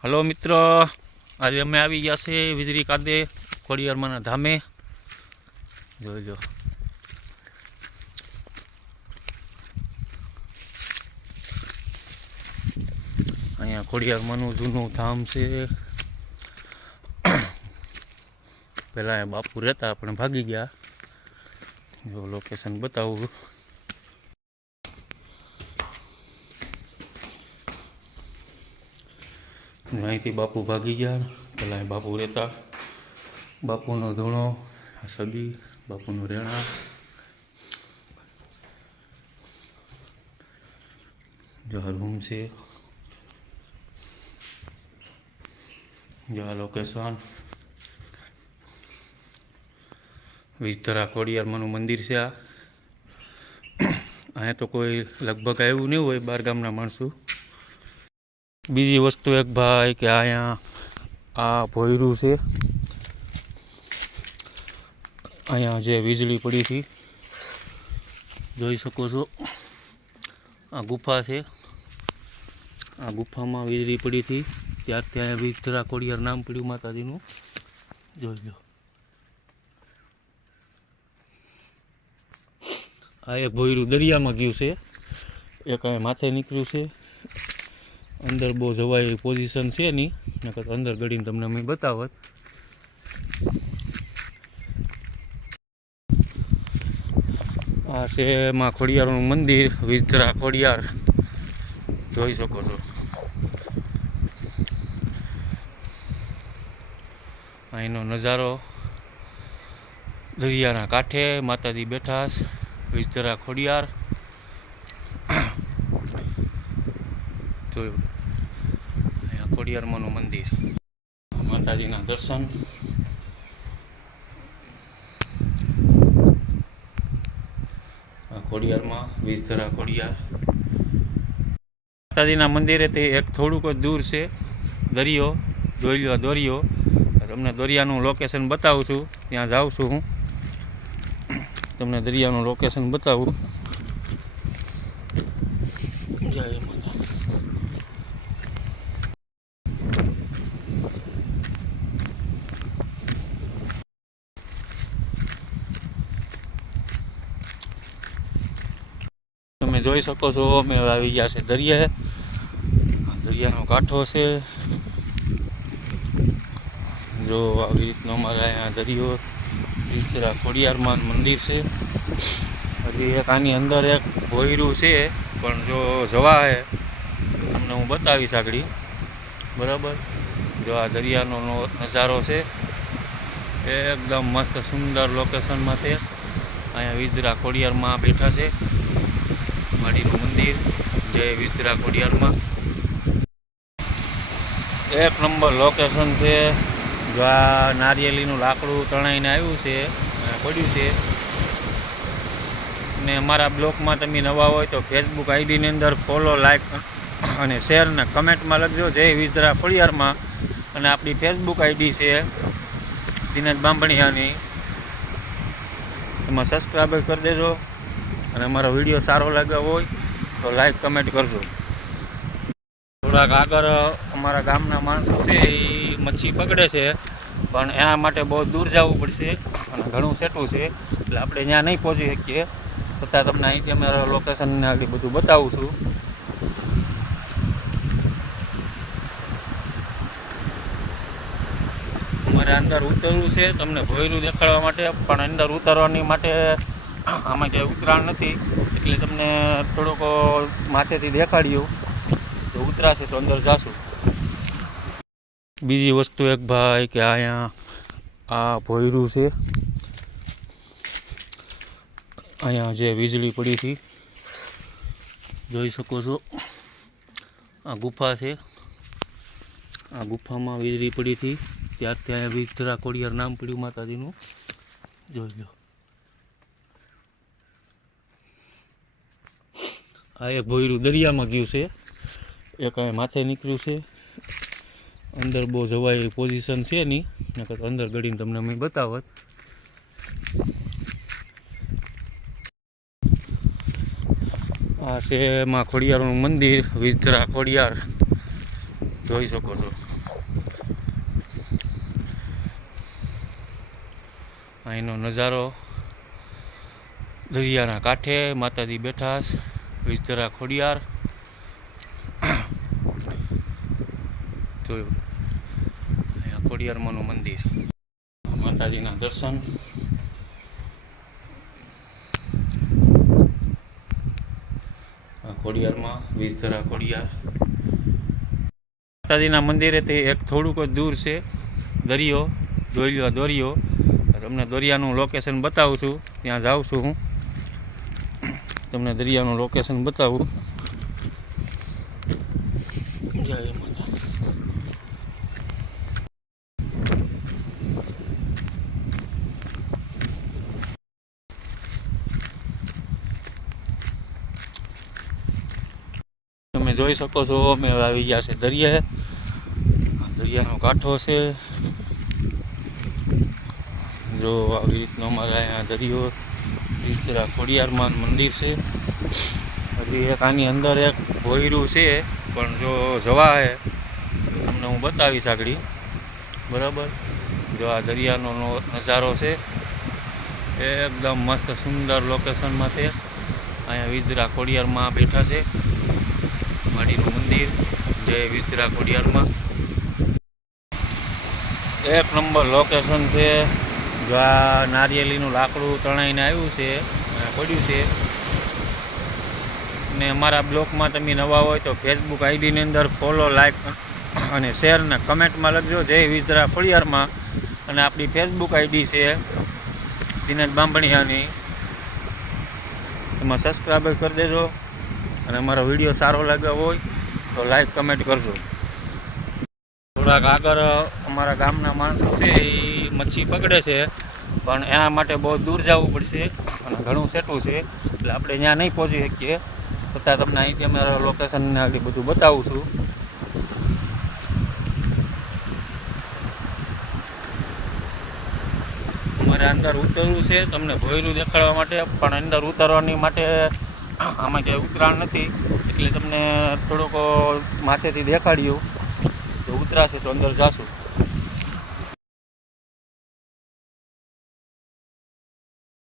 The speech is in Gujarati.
હલો મિત્ર, આજે અમે આવી ગયા છે વીજળી કાદે ખોડિયારમાંના ધામે. જોઈ લો, અહીંયા ખોડિયારમાંનું જૂનું ધામ છે. પહેલાં અહીંયા બાપુ રહેતા પણ ભાગી ગયા. જો લોકેશન બતાવું. અહીંથી બાપુ ભાગી ગયા. પહેલાં બાપુ રહેતા. બાપુનો ધૂણો, સદી, બાપુનું રહેણા. જો આ રૂમ છે, જો આ લોકેશન. વિજધરા ખોડિયારમાંનું મંદિર છે આ. અહીંયા તો કોઈ લગભગ આવ્યું નહીં હોય બાર ગામના માણસો. બીજી વસ્તુ એક ભાઈ કે અહીંયા આ ભોયરું છે. અહીંયા જે વીજળી પડી હતી જોઈ શકો છો. આ ગુફા છે. આ ગુફામાં વીજળી પડી હતી ત્યારથી અહીંયા વિજધરા ખોડિયાર નામ પડ્યું માતાજીનું. જોઈ લો, આ એક ભોયરું દરિયામાં ગયું છે, એક અહીંયા માથે નીકળ્યું છે. અંદર બહુ જવાય એવી પોઝિશન છે નહીં, નકર અંદર ગળીને તમને અમે બતાવત. આ છે માં ખોડિયારનું મંદિર, વિજધરા ખોડિયાર. જોઈ શકો છો. અહીંનો નજારો, દરિયાના કાંઠે માતાજી બેઠા છે, વિજધરા ખોડિયાર. જોયું, અહીંયા ખોડિયારમાંનું મંદિર, માતાજીના દર્શન. ખોડિયારમાં વિજધરા ખોડિયાર માતાજીના મંદિરેથી એક થોડુંક જ દૂર છે દરિયો. જોઈ લો દરિયો. તમને દરિયાનું લોકેશન બતાવું છું. ત્યાં જાઉં છું હું, તમને દરિયાનું લોકેશન બતાવું. જય માતા. તમે જોઈ શકો છો અમે આવી ગયા છે દરિયે. દરિયાનો કાંઠો છે. જો આવી રીતનો અમારે અહીંયા દરિયો, વિજધરા ખોડિયારમાં મંદિર છે. હજી એક આની અંદર એક ભોયરું છે, પણ જો જવા હે તમને હું બતાવીશ આગળ. બરાબર, જો આ દરિયાનો નજારો છે, એકદમ મસ્ત સુંદર લોકેશનમાં છે. અહીંયા વિજધરા ખોડિયારમાં બેઠા છે, માડીનું મંદિર. જય વિજધરા ખોડિયારમાં. એક નંબર લોકેશન છે. જો આ નારિયેળીનું લાકડું તણાઈને આવ્યું છે, પડ્યું છે. ને અમારા બ્લોગમાં તમે નવા હોય તો ફેસબુક આઈડીની અંદર ફોલો, લાઈક અને શેર ને કમેન્ટમાં લખજો જય વિજધરા ખોડિયારમાં. અને આપણી ફેસબુક આઈડી છે દિનેશ બાંભણિયાની, એમાં સબસ્ક્રાઈબ કરી દેજો. અને અમારો વિડીયો સારો લાગ્યો હોય તો લાઈક કમેન્ટ કરજો. થોડાક આગળ અમારા ગામના માણસો છે એ મચ્છી પકડે છે, પણ એના માટે બહુ દૂર જવું પડશે અને ઘણું સેટું છે, એટલે આપણે ત્યાં નહીં પહોંચી શકીએ. છતાં તમને અહીંથી અમારા લોકેશનને આગળ બધું બતાવું છું. અમારે અંદર ઉતરવું છે તમને ભોયરું દેખાડવા માટે, પણ અંદર ઉતરવાની માટે આમાં ક્યાંય ઉતરાણ નથી, એટલે તમને થોડોક માથેથી દેખાડ્યું. તો ઉતરાશે તો અંદર જાશું. બીજી વસ્તુ એક ભાઈ કે અહીંયા આ ભોયરું છે. અહીંયા જે વીજળી પડી હતી જોઈ શકો છો. આ ગુફા છે. આ ગુફામાં વીજળી પડી હતી ત્યારથી અહીંયા વિજધરા ખોડિયાર નામ પડ્યું માતાજીનું. જોઈ લો, આ એક ભોયરું દરિયામાં ગયું છે, એક અહીંયા માથે નીકળ્યું છે. અંદર બહુ જવાય એવી પોઝિશન છે નહીં, નકર અંદર ગળીને તમને અમે બતાવત. આ છે માં ખોડિયારનું મંદિર, વિજધરા ખોડિયાર. જોઈ શકો છો. અહીંનો નજારો દરિયાના કાંઠે માતાજી બેઠા છે, વિસ્તરા ખોડિયાર જોયું. અહીંયા ખોડિયારમાંનું મંદિર, માતાજીના દર્શન. ખોડિયારમાં વિસ્તરા ખોડિયાર માતાજીના મંદિરેથી એક થોડુંક જ દૂર છે દરિયો, જોઈ લો દરિયો. તમને દરિયાનું લોકેશન બતાવું છું, ત્યાં જાઉં છું હું, તમને દરિયાનું લોકેશન બતાવું. જય માતા. તમે જોઈ શકો છો અમે આવી ગયા છે દરિયે. દરિયાનો કાંઠો છે. જો આવી રીતનો અમારે અહીંયા દરિયો, વિસ્તરા ખોડિયારમાં મંદિર છે. હજી એક આની અંદર એક ભોયરું છે, પણ જો જવા હે તમને હું બતાવીશ આગળ. બરાબર, જો આ દરિયાનો નજારો છે, એકદમ મસ્ત સુંદર લોકેશનમાં છે. અહીંયા વિસ્તરા ખોડિયારમાં બેઠા છે, માડીનું મંદિર. જય વિસ્તરા ખોડિયારમાં, એક નંબર લોકેશન છે. જો આ નારિયેલીનું લાકડું તણાઈને આવ્યું છે, પડ્યું છે. ને અમારા બ્લોગમાં તમે નવા હોય તો ફેસબુક આઈડીની અંદર ફોલો, લાઈક અને શેર ને કમેન્ટમાં લખજો જય વિસ્તરા ખોડિયારમાં. અને આપણી ફેસબુક આઈડી છે દિનેશ બાંભણિયાની, એમાં સબસ્ક્રાઈબ કરી દેજો. અને અમારો વિડીયો સારો લાગ્યો હોય તો લાઈક કમેન્ટ કરજો. થોડાક આગળ અમારા ગામના માણસો છે એ મચ્છી પકડે છે, પણ એના માટે બહુ દૂર જવું પડશે અને ઘણું સેટું છે, એટલે આપણે ત્યાં નહીં પહોંચી શકીએ. છતાં તમને અહીંથી અમારા લોકેશનને આગળ બધું બતાવું છું. અમારે અંદર ઉતરવું છે તમને ભોયરું દેખાડવા માટે, પણ અંદર ઉતરવાની માટે આમાં ક્યાંય ઉતરાણ નથી, એટલે તમને થોડોક માથેથી દેખાડ્યું. તો ઉતરાશે તો અંદર જાશું.